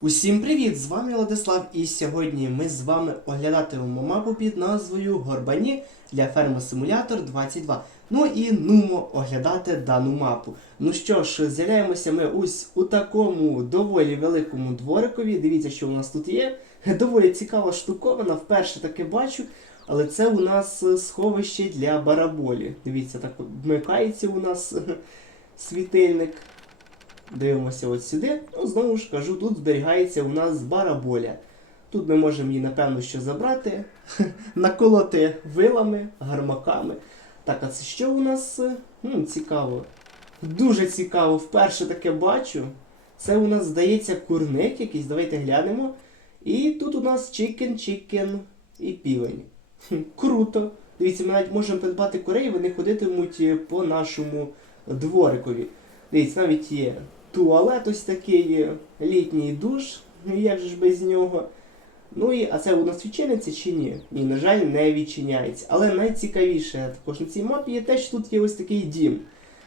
Усім привіт! З вами Владислав, і сьогодні ми з вами оглядатимемо мапу під назвою Горбані для ферми Симулятор 22. Ну і нумо оглядати дану мапу. Ну що ж, з'являємося ми ось у такому доволі великому дворикові. Дивіться, що у нас тут є. Доволі цікава штуковина, вперше таке бачу. Але це у нас сховище для бараболі. Дивіться, так вмикається у нас світильник. Дивимося от сюди. Ну, знову ж кажу, тут зберігається у нас бараболя. Тут ми можемо її, напевно, що забрати, наколоти вилами, гармаками. Так, а це що у нас? М, цікаво. Дуже цікаво, вперше таке бачу. Це у нас, здається, курник якийсь. Давайте глянемо. І тут у нас чикен, чикен і півень. Хм, Круто. Дивіться, ми навіть можемо придбати курей, вони ходитимуть е, по нашому дворикові. Дивіться, навіть є туалет ось такий, літній душ, як же ж без нього. Ну і, а це у нас відчиниться чи ні? Ні, на жаль, не відчиняється. Але найцікавіше також на цій мапі є те, що тут є ось такий дім.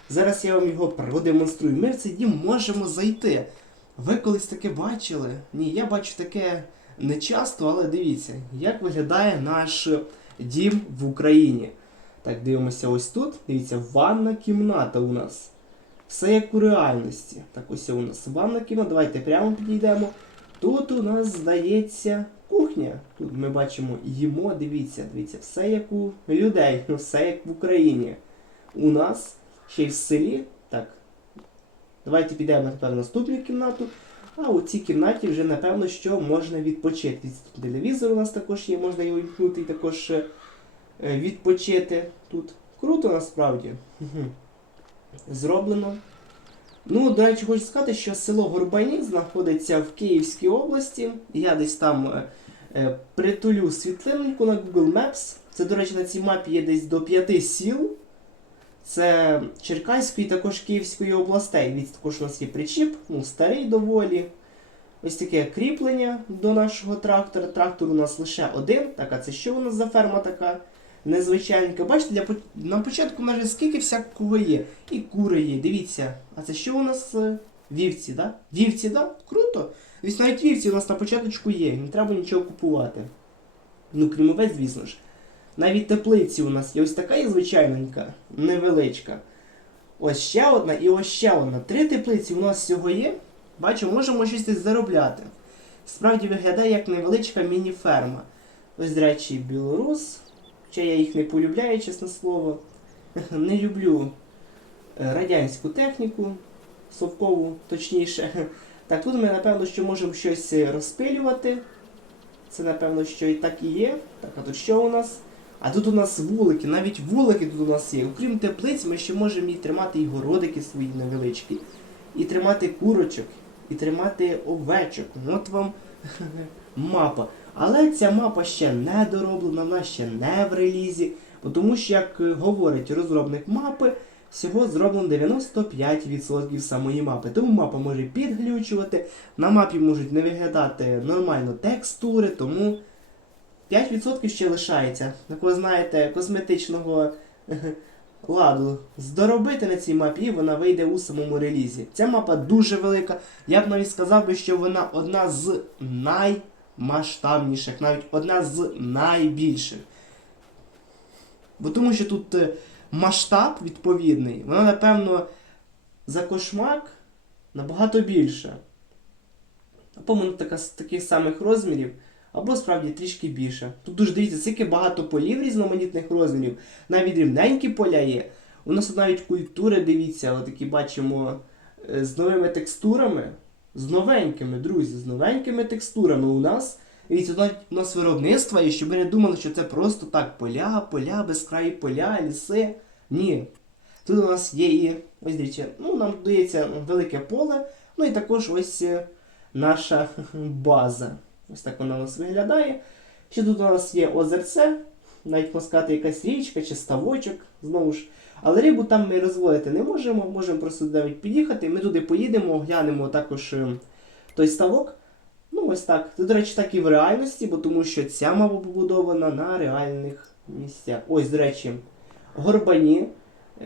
Зараз я вам його продемонструю. Ми в цей дім можемо зайти. Ви колись таке бачили? Ні, я бачу таке не часто, але дивіться, як виглядає наш дім в Україні. Так, дивимося ось тут. Дивіться, ванна кімната у нас. Все як у реальності. Так, ось у нас ванна кімната. Давайте прямо підійдемо. Тут у нас здається кухня. Тут ми бачимо їмо, дивіться, дивіться, все як у людей, ну все як в Україні. У нас ще й в селі. Так. Давайте підемо тепер в наступну кімнату. А у цій кімнаті вже напевно що можна відпочити. Тут телевізор у нас також є, можна його вімкнути і також е, відпочити тут. Круто насправді. Зроблено. Ну, до речі, хочу сказати, що село Горбані знаходиться в Київській області. Я десь там е, е, притулю світлинку на Google Maps. Це, до речі, на цій мапі є десь до п'яти сіл. Це Черкаської, також Київської областей. Від також у нас є причіп, ну, старий доволі. Ось таке кріплення до нашого трактора. Трактор у нас лише один. Так, а це що у нас за ферма така? Незвичайненька. Бачите, для, на початку майже скільки всякого є. І кури є, дивіться. А це що у нас? е, Вівці, да? Вівці, да? Круто. Ось навіть вівці у нас на початку є, не треба нічого купувати. Ну, крім овець, звісно ж. Навіть теплиці у нас є ось така є звичайненька, невеличка. Ось ще одна і ось ще одна. Три теплиці у нас всього є. Бачу, можемо щось десь заробляти. Справді виглядає як невеличка міні-ферма. Ось, до речі, білорус. Хоча я їх не полюбляю, чесне слово. Не люблю е, радянську техніку, совкову, точніше. Так, тут ми, напевно, що можемо щось е, розпилювати. Це, напевно, що і так і є. Так, а тут що у нас? А тут у нас вулики, навіть вулики тут у нас є. Окрім теплиць, ми ще можемо і тримати і городики свої невеличкі, і тримати курочок, і тримати овечок. От вам мапа. Але ця мапа ще не дороблена, вона ще не в релізі, тому що, як говорить розробник мапи, всього зроблено 95% самої мапи. Тому мапа може підглючувати, на мапі можуть не виглядати нормально текстури, тому 5% ще лишається. Як ви знаєте, косметичного ладу здоробити на цій мапі, і вона вийде у самому релізі. Ця мапа дуже велика. Я б навіть сказав би, що вона одна з наймасштабніших, навіть одна з найбільших. Бо тому що тут е, масштаб відповідний, вона, напевно, за кошмак набагато більша. По-моєму, таких самих розмірів, або справді трішки більше. Тут дуже дивіться, скільки багато полів різноманітних розмірів, навіть рівненькі поля є. У нас навіть культури, дивіться, отакі бачимо е, з новими текстурами. З новенькими, друзі, з новенькими текстурами у нас. Дивіться, навіть у нас виробництво є, щоб ви не думали, що це просто так поля, поля, безкраї поля, ліси. Ні. Тут у нас є і, ось дивіться, ну, нам дається велике поле, ну і також ось е, наша база. Ось так вона у нас виглядає. Ще тут у нас є озерце, навіть можна сказати, якась річка чи ставочок, знову ж. Але рибу там ми розводити не можемо, можемо просто навіть під'їхати. Ми туди поїдемо, оглянемо також е, той ставок. Ну, ось так. Це, до речі, так і в реальності, бо тому що ця мапа побудована на реальних місцях. Ось, до речі, горбані.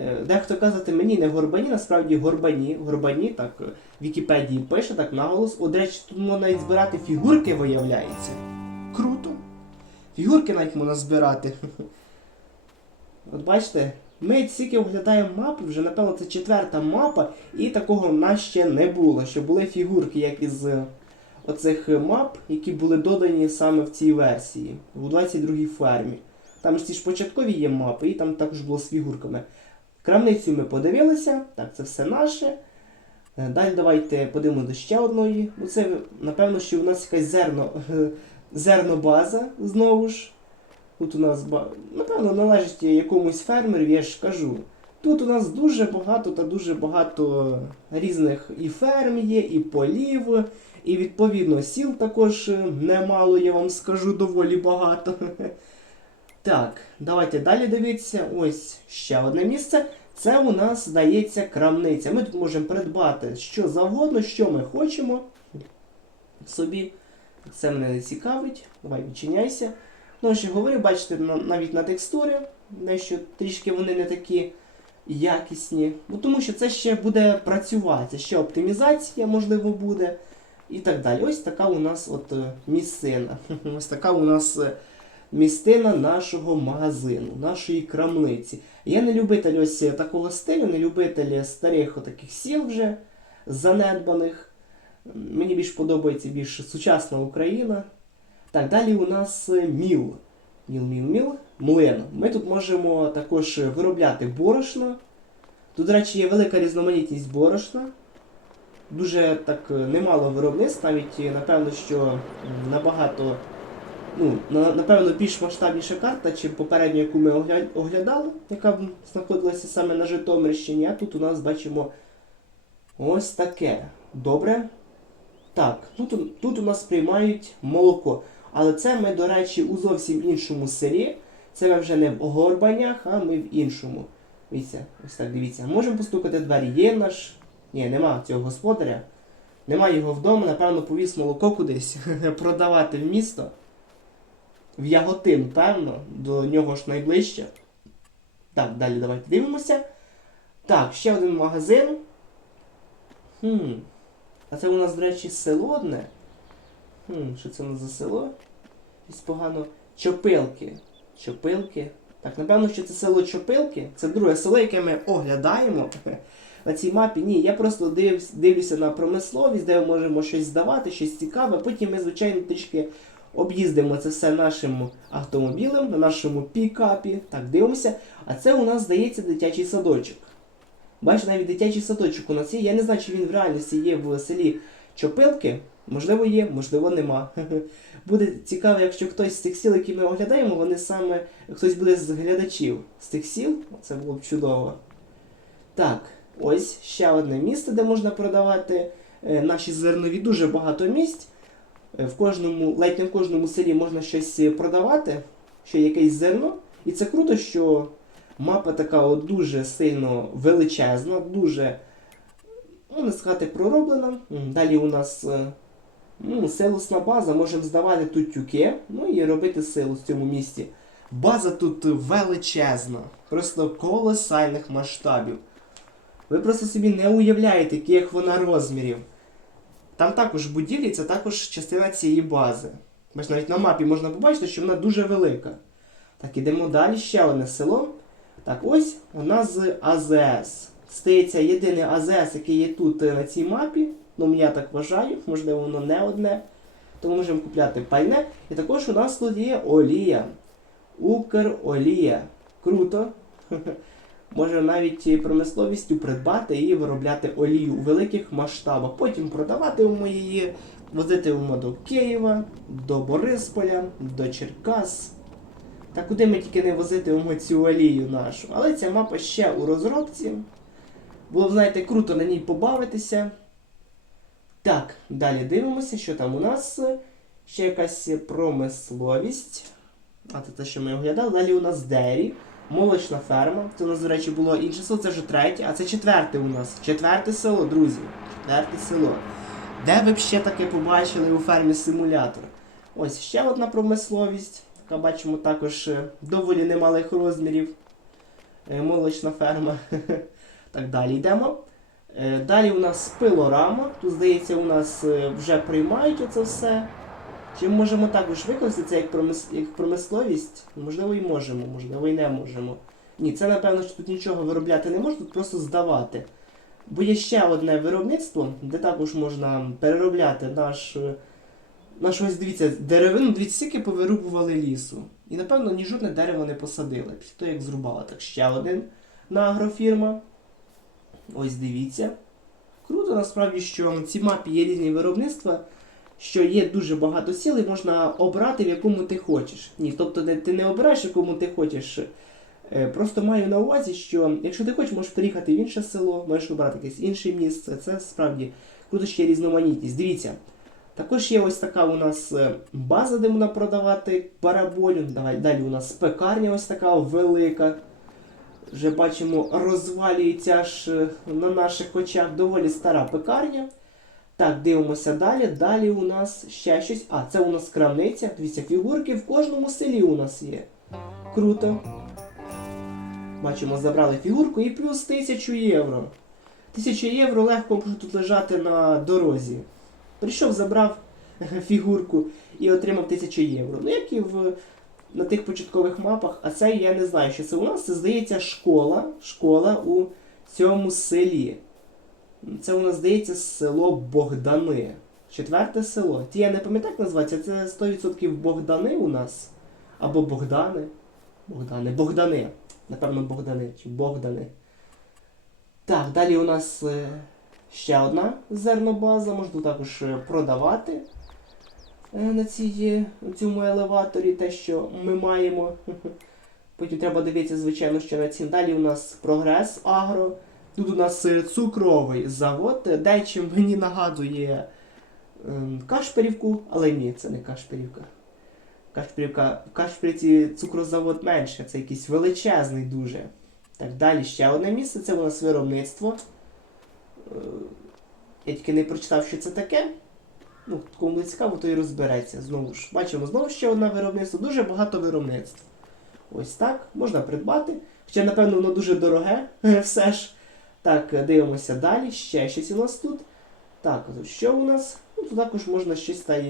Е, Дехто казати мені не горбані, насправді горбані. Горбані, так е, в Вікіпедії пише так наголос. О, до речі, тут можна навіть збирати фігурки, виявляється. Круто. Фігурки навіть можна збирати. От бачите, ми тільки оглядаємо мапу, вже напевно це четверта мапа, і такого в нас ще не було, що були фігурки, як із е, оцих мап, які були додані саме в цій версії, у 22-й фермі. Там ж ці ж початкові є мапи, і там також було з фігурками. Крамницю ми подивилися, так, це все наше. Е, Далі давайте подивимося до ще одної. Це, напевно, що у нас якась зерно, зернобаза знову ж. Тут у нас, напевно, належить якомусь фермеру, я ж кажу. Тут у нас дуже багато та дуже багато різних і ферм є, і полів, і відповідно сіл також е, немало, я вам скажу, доволі багато. Так, давайте далі дивитися. Ось ще одне місце. Це у нас, здається, крамниця. Ми тут можемо придбати що завгодно, що ми хочемо собі. Це мене не цікавить. Давай відчиняйся. Ну, що говорю, бачите, навіть на текстури, дещо трішки вони не такі якісні. Бо тому що це ще буде працювати, ще оптимізація, можливо, буде. І так далі. Ось така у нас от е, місцина. Ось така у нас е, місцина нашого магазину, нашої крамниці. Я не любитель ось такого стилю, не любитель старих таких сіл вже занедбаних. Мені більш подобається більш сучасна Україна. Так, далі у нас е, міл. Міл, міл, міл. Млин. Ми тут можемо також виробляти борошно. Тут, до речі, є велика різноманітність борошна. Дуже так е, немало виробництв, навіть е, напевно, що набагато, ну, напевно, більш масштабніша карта, чим попередню, яку ми оглядали, яка знаходилася саме на Житомирщині. А тут у нас бачимо ось таке. Добре. Так, тут, тут у нас приймають молоко. Але це ми, до речі, у зовсім іншому селі. Це ми вже не в Горбанях, а ми в іншому. Дивіться, ось так дивіться. Можемо постукати двері. Є наш. Ні, нема цього господаря. Нема його вдома, напевно, повіз молоко кудись продавати в місто. В Яготин, певно, до нього ж найближче. Так, далі давайте дивимося. Так, ще один магазин. Хм. А це у нас, до речі, село одне. Хм, що це у за село? Якось погано. Чопилки. Чопилки. Так, напевно, що це село Чопилки. Це друге село, яке ми оглядаємо на цій мапі. Ні, я просто дивлюсь, дивлюся на промисловість, де ми можемо щось здавати, щось цікаве. Потім ми, звичайно, трішки об'їздимо це все нашим автомобілем, на нашому пікапі. Так, дивимося. А це у нас, здається, дитячий садочок. Бачите, навіть дитячий садочок у нас є. Я не знаю, чи він в реальності є в селі Чопилки. Можливо, є, можливо, нема. Буде цікаво, якщо хтось з тих сіл, які ми оглядаємо, вони саме хтось буде з глядачів з тих сіл. Це було б чудово. Так, ось ще одне місце, де можна продавати е, наші зернові. Дуже багато місць. Е, В кожному, ледь не в кожному селі можна щось е, продавати, ще якесь зерно. І це круто, що мапа така от дуже сильно величезна, дуже, ну, не сказати, пророблена. Далі у нас ну, силосна база, можемо здавати тут тюки, ну і робити силу в цьому місті. База тут величезна, просто колосальних масштабів. Ви просто собі не уявляєте, яких вона розмірів. Там також будівлі, це також частина цієї бази. Бач, навіть на мапі можна побачити, що вона дуже велика. Так, ідемо далі, ще одне село. Так, ось у нас з АЗС. Стається єдиний АЗС, який є тут е, на цій мапі. Ну, я так вважаю, можливо, воно не одне. Тому можемо купляти пальне. І також у нас тут є олія. Укролія. Круто. Може навіть промисловістю придбати і виробляти олію у великих масштабах. Потім продавати її, возити до Києва, до Борисполя, до Черкас. Та куди ми тільки не возитимемо цю олію нашу. Але ця мапа ще у розробці. Було б, знаєте, круто на ній побавитися. Так, далі дивимося, що там у нас. Ще якась промисловість. А це те, що ми оглядали. Далі у нас Дері, молочна ферма. Це у нас, до речі, було інше село, це вже третє, а це четверте у нас. Четверте село, друзі. Четверте село. Де ви б ще таке побачили у фермі симулятор? Ось ще одна промисловість, яка бачимо також е, доволі немалих розмірів. е, молочна ферма. Так далі йдемо. Е, Далі у нас пилорама. Тут, здається, у нас е, вже приймають оце все. Чи ми можемо також використати це як, промис... як промисловість? Можливо, і можемо, можливо, і не можемо. Ні, це напевно, що тут нічого виробляти не можна, тут просто здавати. Бо є ще одне виробництво, де також можна переробляти наш. е, Наш ось дивіться, деревину, дивіться, скільки повирубували лісу. І напевно ні жодне дерево не посадили. Після того, як зрубала. Так ще один на агрофірма. Ось дивіться. Круто насправді, що в цій мапі є різні виробництва, що є дуже багато сіл і можна обрати, в якому ти хочеш. Ні, тобто ти не обираєш, в якому ти хочеш. Е, Просто маю на увазі, що якщо ти хочеш, можеш приїхати в інше село, можеш обрати якесь інше місце. Це справді круто ще різноманітність. Дивіться. Також є ось така у нас е, база, де можна продавати параболю. Далі у нас пекарня ось така велика. Вже бачимо, розвалюється аж е, на наших очах доволі стара пекарня. Так, дивимося далі. Далі у нас ще щось. А, це у нас крамниця. Дивіться, фігурки в кожному селі у нас є. Круто. Бачимо, забрали фігурку і плюс 1000 євро. 1000 євро легко може тут лежати на дорозі. Прийшов, забрав фігурку і отримав 1000 євро. Ну, як і в, на тих початкових мапах, а це я не знаю, що це у нас. Це здається школа. Школа у цьому селі. Це у нас здається село Богдани. Четверте село. Ті я не пам'ятаю, як називається, це 100% Богдани у нас. Або Богдани. Богдани. Богдани. Напевно, Богдани чи Богдани. Так, далі у нас е, ще одна зернобаза, можна також е, продавати на цій, цьому елеваторі те, що ми маємо. Потім треба дивитися, звичайно, що на цін. Далі у нас прогрес агро. Тут у нас е, цукровий завод, е, дечим мені нагадує ем, Кашпирівку, але ні, це не Кашпирівка. Кашпирівка, в Кашпирівці цукрозавод менше, це якийсь величезний дуже. Так, далі ще одне місце, це у нас виробництво. Е, Я тільки не прочитав, що це таке. Ну, кому цікаво, то і розбереться. Знову ж. Бачимо, знову ще одне виробництво, дуже багато виробництв. Ось так, можна придбати. Хоча, напевно, воно дуже дороге, все ж. Так, дивимося далі. Ще щось у нас тут. Так, що у нас? Ну, тут також можна щось та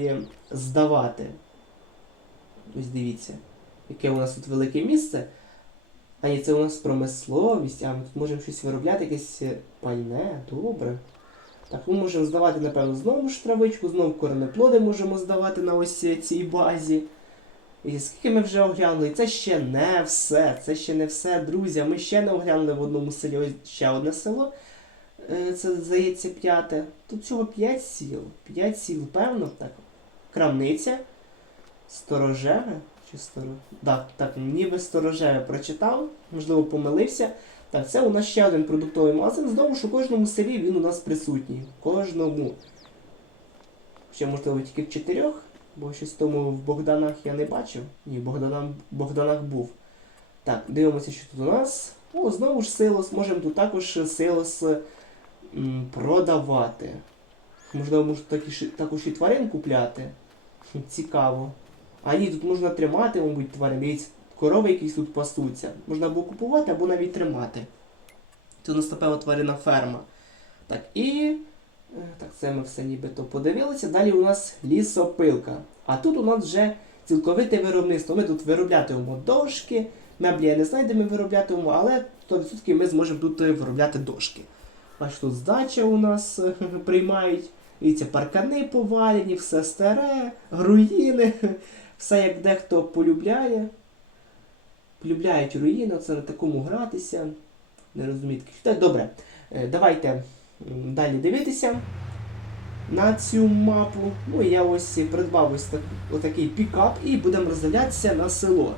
здавати. Ось дивіться, яке у нас тут велике місце. А ні, це у нас промисловість, а ми тут можемо щось виробляти, якесь пальне, добре. Так, ми можемо здавати, напевно, знову ж травичку, знову коренеплоди можемо здавати на ось цій базі. І скільки ми вже оглянули? І Це ще не все. Це ще не все, друзі. Ми ще не оглянули в одному селі. Ще одне село. Е, Це, здається, п'яте. Тут всього п'ять сіл. П'ять сіл, певно, так. Крамниця. Сторожеве? Чи сторо... Так, так, ніби сторожеве прочитав, можливо, помилився. Так, це у нас ще один продуктовий магазин. Знову ж у кожному селі він у нас присутній. Кожному. Ще, можливо, тільки в чотирьох, бо щось тому в Богданах я не бачив. Ні, в Богданах, Богданах був. Так, дивимося, що тут у нас. О, знову ж силос. Можемо тут також силос м, продавати. Можливо, можу також і тварин купляти. Цікаво. А ні, тут можна тримати, мабуть, тварин. Корови якісь тут пасуться. Можна або купувати, або навіть тримати. Це у нас, напевно, тварина ферма. Так, і. е, Так, це ми все нібито подивилися. Далі у нас лісопилка. А тут у нас вже цілковите виробництво. Ми тут вироблятимемо дошки, меблі я не знаю, ми вироблятимемо, але 100% ми зможемо тут е, виробляти дошки. Бачите, тут здача у нас е, приймають. Дивіться, паркани повалені, все старе, руїни, все як дехто полюбляє. Полюбляють руїни, це на такому гратися. Не розумію таких. Добре, е, давайте далі дивитися на цю мапу. Ну і я ось придбав ось так, отакий пікап і будемо роздивлятися на село.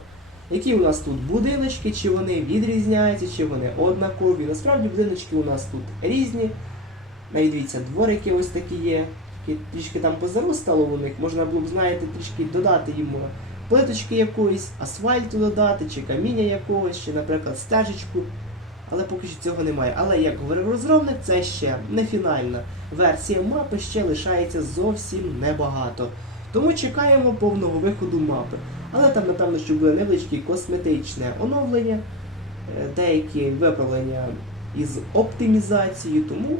Які у нас тут будиночки, чи вони відрізняються, чи вони однакові. Насправді будиночки у нас тут різні. Навіть дивіться, дворики ось такі є. Такі трішки там позаростало у них. Можна було б, знаєте, трішки додати йому плиточки якоїсь, асфальту додати, чи каміння якогось, чи, наприклад, стежечку. Але поки що цього немає. Але як говорив розробник, це ще не фінальна версія мапи, ще лишається зовсім небагато. Тому чекаємо повного виходу мапи. Але там, напевно, що буде невеличке косметичне оновлення. е, деякі виправлення із оптимізацією, тому, е,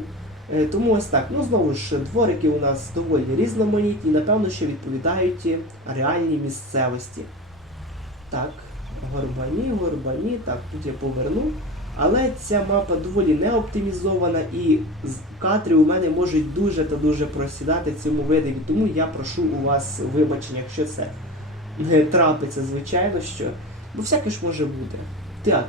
тому ось так. Ну знову ж, дворики у нас доволі різноманітні, напевно, що відповідають реальній місцевості. Так, горбані, горбані, так, тут я поверну. Але ця мапа доволі не оптимізована і кадри у мене можуть дуже та дуже просідати цьому видові, тому я прошу у вас вибачення, якщо це не трапиться, звичайно, що. Бо всяке ж може бути. Так,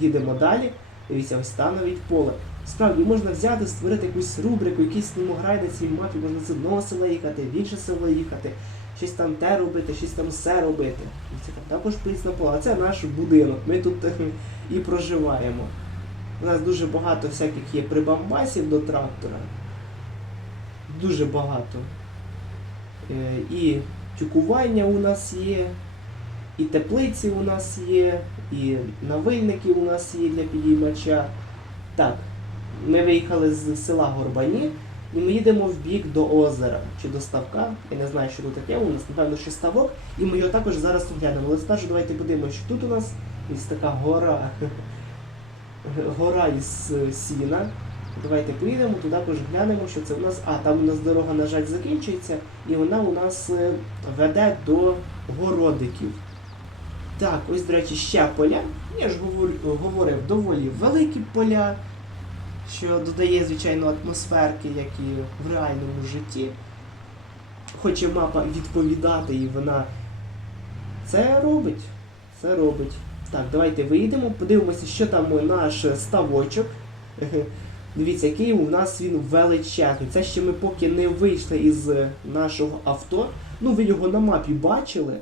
їдемо далі. Дивіться, ось та навіть поле. Справді можна взяти, створити якусь рубрику, якийсь снімограй на цій мапі, можна з одного села їхати, в інше село їхати, щось там те робити, щось там все робити. І це також приїзд на поле. А це наш будинок. Ми тут е, і проживаємо. У нас дуже багато всяких є прибамбасів до трактора. Дуже багато. Е, І тюкування у нас є, і теплиці у нас є, і навильники у нас є для підіймача. Так, ми виїхали з села Горбані, і ми їдемо в бік до озера чи до ставка. Я не знаю, що тут таке. У нас, напевно, ще ставок, і ми його також зараз оглянемо. Але спершу давайте подивимося, що тут у нас ось така гора. Гора із сіна. Давайте поїдемо, туди також глянемо, що це у нас. А, там у нас дорога, на жаль, закінчується, і вона у нас е, веде до городиків. Так, ось, до речі, ще поля. Я ж говорив, доволі великі поля, що додає, звичайно, атмосферки, як і в реальному житті. Хоче мапа відповідати, і вона це робить. Це робить. Так, давайте вийдемо, подивимося, що там наш ставочок. Дивіться, який у нас він величезний. Це ще ми поки не вийшли із нашого авто. Ну, ви його на мапі бачили.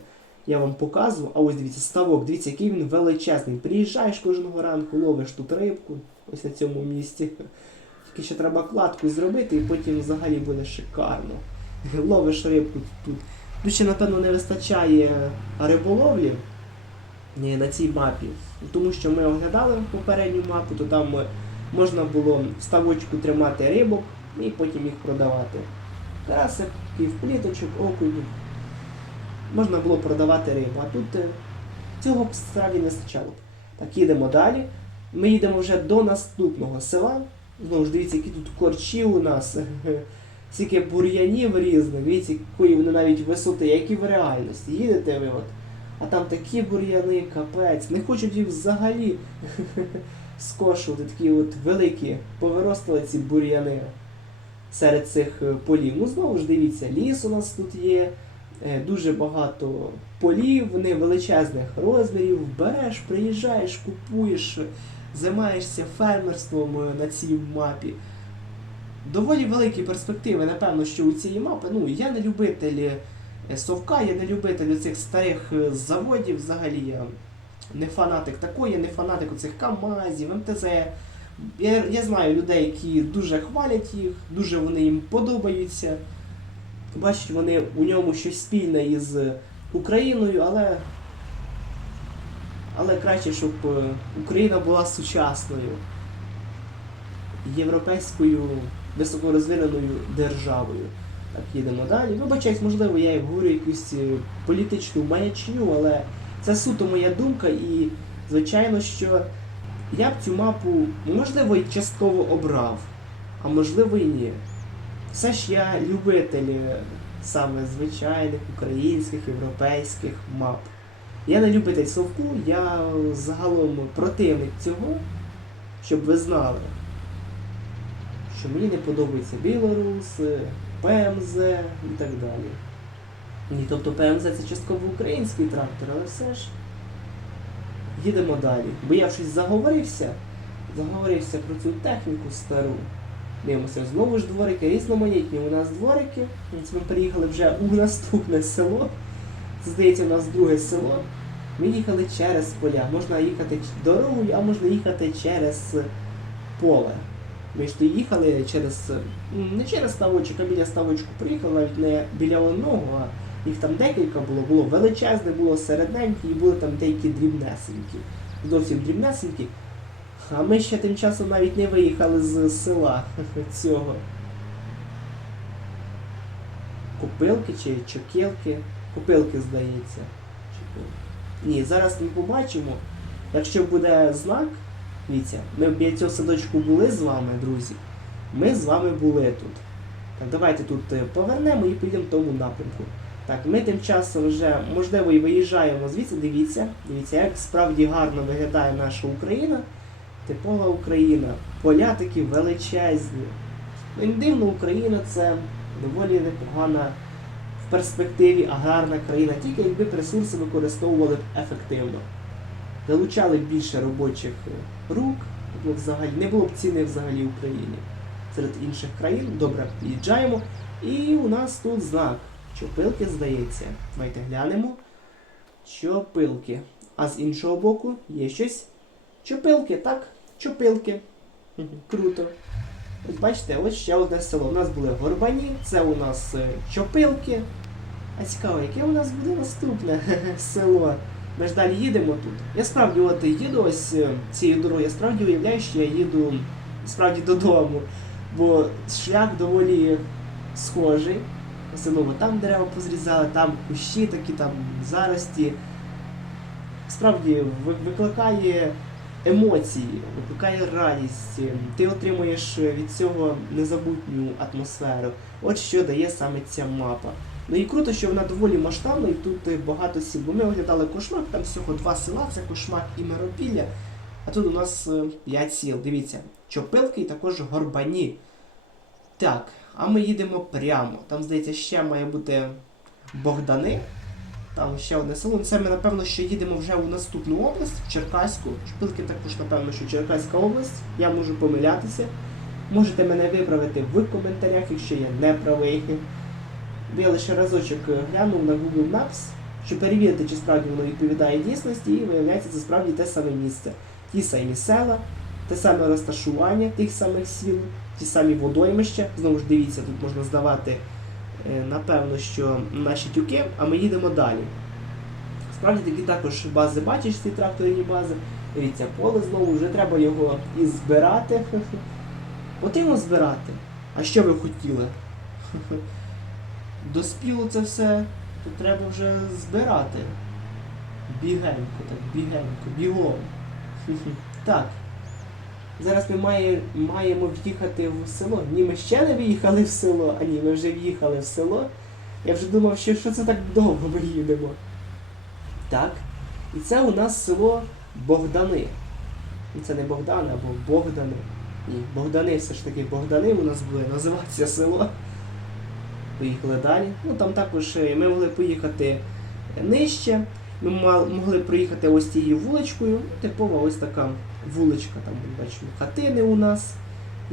Я вам показував. А ось дивіться, ставок, дивіться, який він величезний. Приїжджаєш кожного ранку, ловиш тут рибку, ось на цьому місці. Тільки ще треба кладку зробити, і потім взагалі буде шикарно. Ловиш рибку тут. Тут ще, напевно, не вистачає риболовлі на цій мапі. Тому що ми оглядали попередню мапу, то там е, можна було в ставочку тримати рибок і потім їх продавати. Карасик, півпліточок, окунів. Можна було продавати рибу, а тут е, цього справді не стачало. Так, їдемо далі. Ми їдемо вже до наступного села. Знову ж дивіться, які тут корчі у нас. Скільки бур'янів різних, дивіться, якої вони навіть висоти, як і в реальності. Їдете ви от. А там такі бур'яни, капець. Не хочуть їх взагалі скошувати, такі от великі, повиростали ці бур'яни серед цих е, полів. Ну, знову ж дивіться, ліс у нас тут є, е, дуже багато полів, вони величезних розмірів. Береш, приїжджаєш, купуєш, займаєшся фермерством е, на цій мапі. Доволі великі перспективи, напевно, що у цієї мапи. Ну, я не любитель е, совка, я не любитель цих старих е, заводів взагалі. Я не фанатик такої, не фанатик оцих КАМАЗів, МТЗ. Я, я знаю людей, які дуже хвалять їх, дуже вони їм подобаються. Бачать вони у ньому щось спільне із Україною, але, але краще, щоб е, Україна була сучасною, європейською високорозвиненою державою. Так, їдемо далі. Вибачаюсь, можливо, я і говорю якусь е, політичну маячню, але це суто моя думка, і звичайно, що я б цю мапу, можливо, і частково обрав, а можливо і ні. Все ж я любитель е, саме звичайних українських, європейських мап. Я не любитель совку, я загалом противник цього, щоб ви знали, що мені не подобається Білорус, ПМЗ і так далі. Ні, тобто ПМЗ це частково український трактор, але все ж їдемо далі. Бо я щось заговорився, заговорився про цю техніку стару. Дивимося, знову ж дворики, різноманітні у нас дворики. Ми приїхали вже у наступне село. Це здається, у нас друге село. Ми їхали через поля. Можна їхати дорогою, а можна їхати через поле. Ми ж то їхали через. не через ставочок, а біля ставочку приїхали, навіть не біля одного, а їх там декілька було. Було величезне, було середненьке і були там деякі дрібнесенькі. Зовсім дрібнесенькі. А ми ще тим часом навіть не виїхали з села цього. Купилки чи чокілки. Купилки, здається. Ні, зараз ми побачимо. Якщо буде знак, дивіться, ми біля цього садочку були з вами, друзі. Ми з вами були тут. Так, давайте тут е, повернемо і підемо в тому напрямку. Так, ми тим часом вже, можливо, і виїжджаємо звідси, дивіться, дивіться, як справді гарно виглядає наша Україна. Типова Україна. Поля такі величезні. Ну, і дивно, Україна це доволі непогана в перспективі аграрна країна, тільки якби ресурси використовували ефективно. Залучали більше робочих рук, взагалі, не було б ціни взагалі Україні серед інших країн. Добре, під'їжджаємо. І у нас тут знак. Чопилки, здається. Давайте глянемо. Чопилки. А з іншого боку є щось. Чопилки, так? Чопилки. Круто. Ось бачите, ось ще одне село. У нас були горбані, це у нас е, чопилки. А цікаво, яке у нас буде наступне село? Ми ж далі їдемо тут. Я справді от їду ось е, цією дорогою, я справді уявляю, що я їду справді додому. Бо шлях доволі схожий. Село, там дерева позрізали, там кущі такі, там зарості. Справді викликає емоції, викликає радість. Ти отримуєш від цього незабутню атмосферу. От що дає саме ця мапа. Ну і круто, що вона доволі масштабна, і тут е, багато сіл. Бо ми оглядали кошмак, там всього два села, це кошмак і Миропілля. А тут у нас е, п'ять сіл. Дивіться, Чопилки і також Горбані. Так, а ми їдемо прямо. Там, здається, ще має бути Богдани. Там ще одне село. Ну, Це ми, напевно, що їдемо вже у наступну область, в Черкаську. Чопилки також, напевно, що Черкаська область. Я можу помилятися. Можете мене виправити в коментарях, якщо я не правий. Я лише разочок глянув на Google Maps, щоб перевірити, чи справді воно відповідає дійсності, і виявляється, це справді те саме місце. Ті самі села, те саме розташування тих самих сіл, ті самі водоймища. Знову ж дивіться, тут можна здавати, е, напевно, що наші тюки, а ми їдемо далі. Справді такі також бази бачиш, ці тракторні бази. Дивіться, поле знову вже треба його і збирати. От його збирати. А що ви хотіли? Доспіло це все, то треба вже збирати. Бігенько, так, бігенько, бігом. Так. Зараз ми має, маємо в'їхати в село. Ні, ми ще не в'їхали в село, а ні, ми вже в'їхали в село. Я вже думав, що, що це так довго ми їдемо. Так. І це у нас село Богдани. Це не Богдани, або Богдани. Ні, Богдани все ж таки Богдани у нас були називатися село. Поїхали далі. Ну там також е, ми могли поїхати нижче. Ми могли проїхати ось цією вуличкою. Ну, Типова ось така вуличка. Там бачимо хатини у нас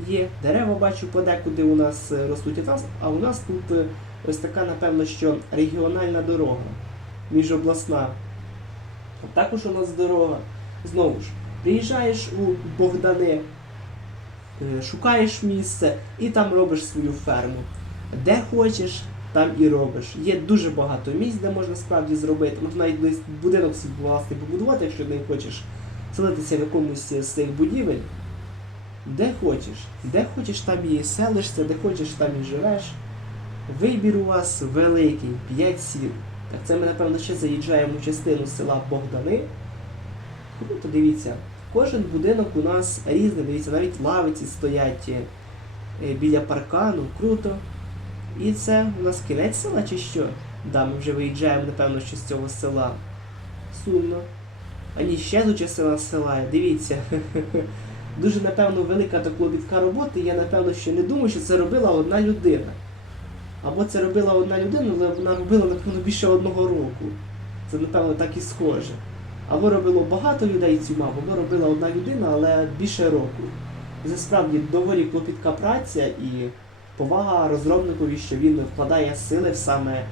є. Дерева бачу подекуди у нас е, ростуть. А у нас тут е, ось така, напевно, що регіональна дорога. Міжобласна. Також у нас дорога. Знову ж, приїжджаєш у Богдани, шукаєш місце і там робиш свою ферму. Де хочеш, там і робиш. Є дуже багато місць, де можна справді зробити. Можна навіть десь будинок власний побудувати, якщо не хочеш селитися в якомусь з цих будівель. Де хочеш, де хочеш, там і селишся, де хочеш, там і живеш. Вибір у вас великий, 5 сіл. Так це ми, напевно, ще заїжджаємо в частину села Богдани. Ну, то дивіться, кожен будинок у нас різний, дивіться, навіть лавиці стоять е, біля паркану, круто. І це у нас кінець села чи що? Да, ми вже виїжджаємо, напевно, що з цього села. Сумно. А ні, ще тут частина села, дивіться. Дуже, напевно, велика та клопітка роботи. Я, напевно, ще не думаю, що це робила одна людина. Або це робила одна людина, але вона робила, напевно, більше одного року. Це, напевно, так і схоже. Або робило багато людей цю мапу, або робила одна людина, але більше року. Це справді доволі клопітка праця і повага розробникові, що він вкладає сили саме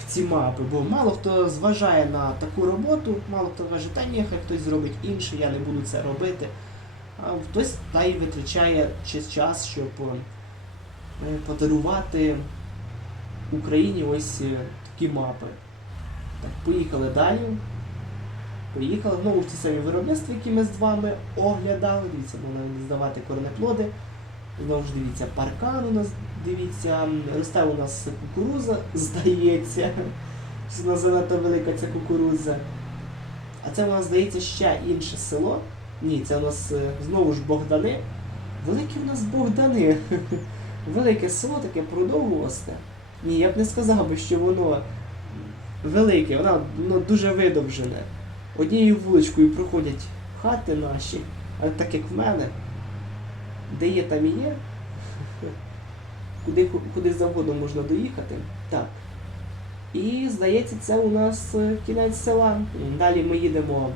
в ці мапи. Бо мало хто зважає на таку роботу, мало хто каже, та ні, хай хтось зробить інше, я не буду це робити. А хтось та й витрачає час- щоб е, подарувати Україні ось е, такі мапи. Так, поїхали далі. Поїхали знову в ті самі виробництва, які ми з вами оглядали. Дивіться, можна здавати корнеплоди. Знову ж дивіться, паркан у нас, дивіться, росте у нас кукуруза, здається. Вона занадто велика ця кукуруза. А це у нас здається ще інше село. Ні, це у нас е, знову ж Богдани. Великі у нас Богдани. Велике село таке продовгувасте. Ні, я б не сказав би, що воно велике, воно, воно дуже видовжене. Однією вуличкою проходять хати наші, але так як в мене, де є, там і є. Куди, куди завгодно можна доїхати. Так. І здається, це у нас е, кінець села. Далі ми їдемо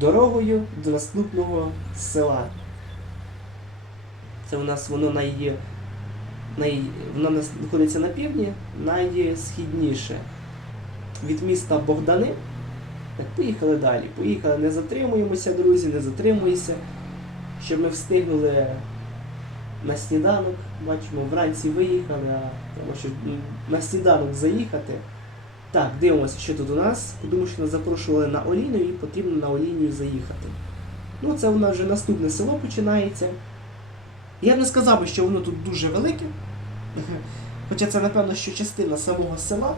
дорогою до наступного села. Це у нас воно най, най, воно знаходиться на півдні, найсхідніше. Від міста Богдани. Так, поїхали далі. Поїхали, не затримуємося, друзі, не затримуйся. Щоб ми встигнули на сніданок. Бачимо, вранці виїхали, а ще м, на сніданок заїхати. Так, дивимося, що тут у нас. Думаю, що нас запрошували на Оліну і потрібно на Олінію заїхати. Ну, це у нас вже наступне село починається. Я б не сказав би, що воно тут дуже велике. Хоча це, напевно, що частина самого села.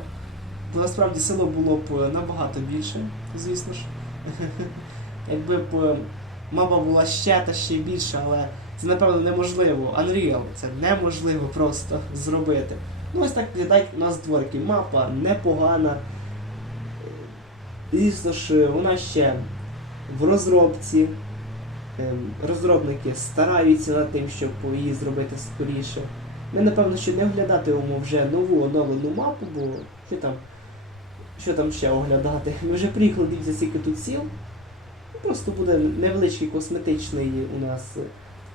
То насправді село було б набагато більше, звісно ж. Якби б мама була ще та ще більша, але це, напевно, неможливо. Unreal, це неможливо просто зробити. Ну, ось так виглядають у нас дворики. Мапа непогана. Звісно ж, вона ще в розробці. Ем, Розробники стараються над тим, щоб її зробити скоріше. Ми, напевно, що не оглядатимемо вже нову оновлену мапу, бо що там, що там ще оглядати? Ми вже приїхали, дивіться, скільки тут сіл. Просто буде невеличкий косметичний у нас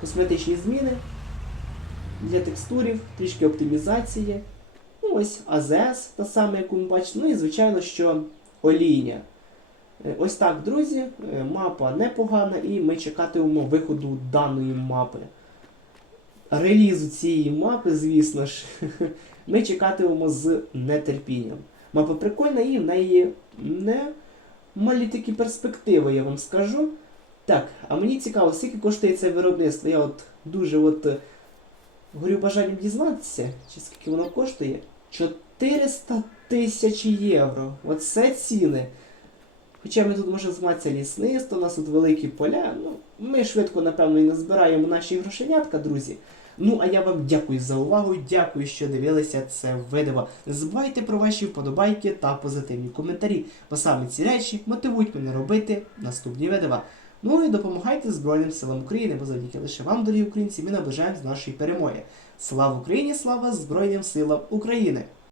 косметичні зміни для текстурів, трішки оптимізації. Ну ось АЗС, та сама, яку ми бачите. Ну і звичайно, що олійня. Е, Ось так, друзі, е, мапа непогана, і ми чекатимемо виходу даної мапи. Релізу цієї мапи, звісно ж, ми чекатимемо з нетерпінням. Мапа прикольна і в неї не малі такі перспективи, я вам скажу. Так, а мені цікаво, скільки коштує це виробництво. Я от дуже от е, горю бажанням дізнатися, чи скільки воно коштує. 400 тисяч євро. Оце ціни. Хоча ми тут можемо займатися лісництво, у нас тут великі поля. Ну, ми швидко, напевно, і назбираємо наші грошенятка, друзі. Ну, а я вам дякую за увагу, дякую, що дивилися це видео. Не забувайте про ваші вподобайки та позитивні коментарі, бо саме ці речі мотивують мене робити наступні видео. Ну і допомагайте Збройним силам України, бо завдяки лише вам, дорогі українці, ми наближаємось з нашої перемоги. Слава Україні! Слава Збройним силам України!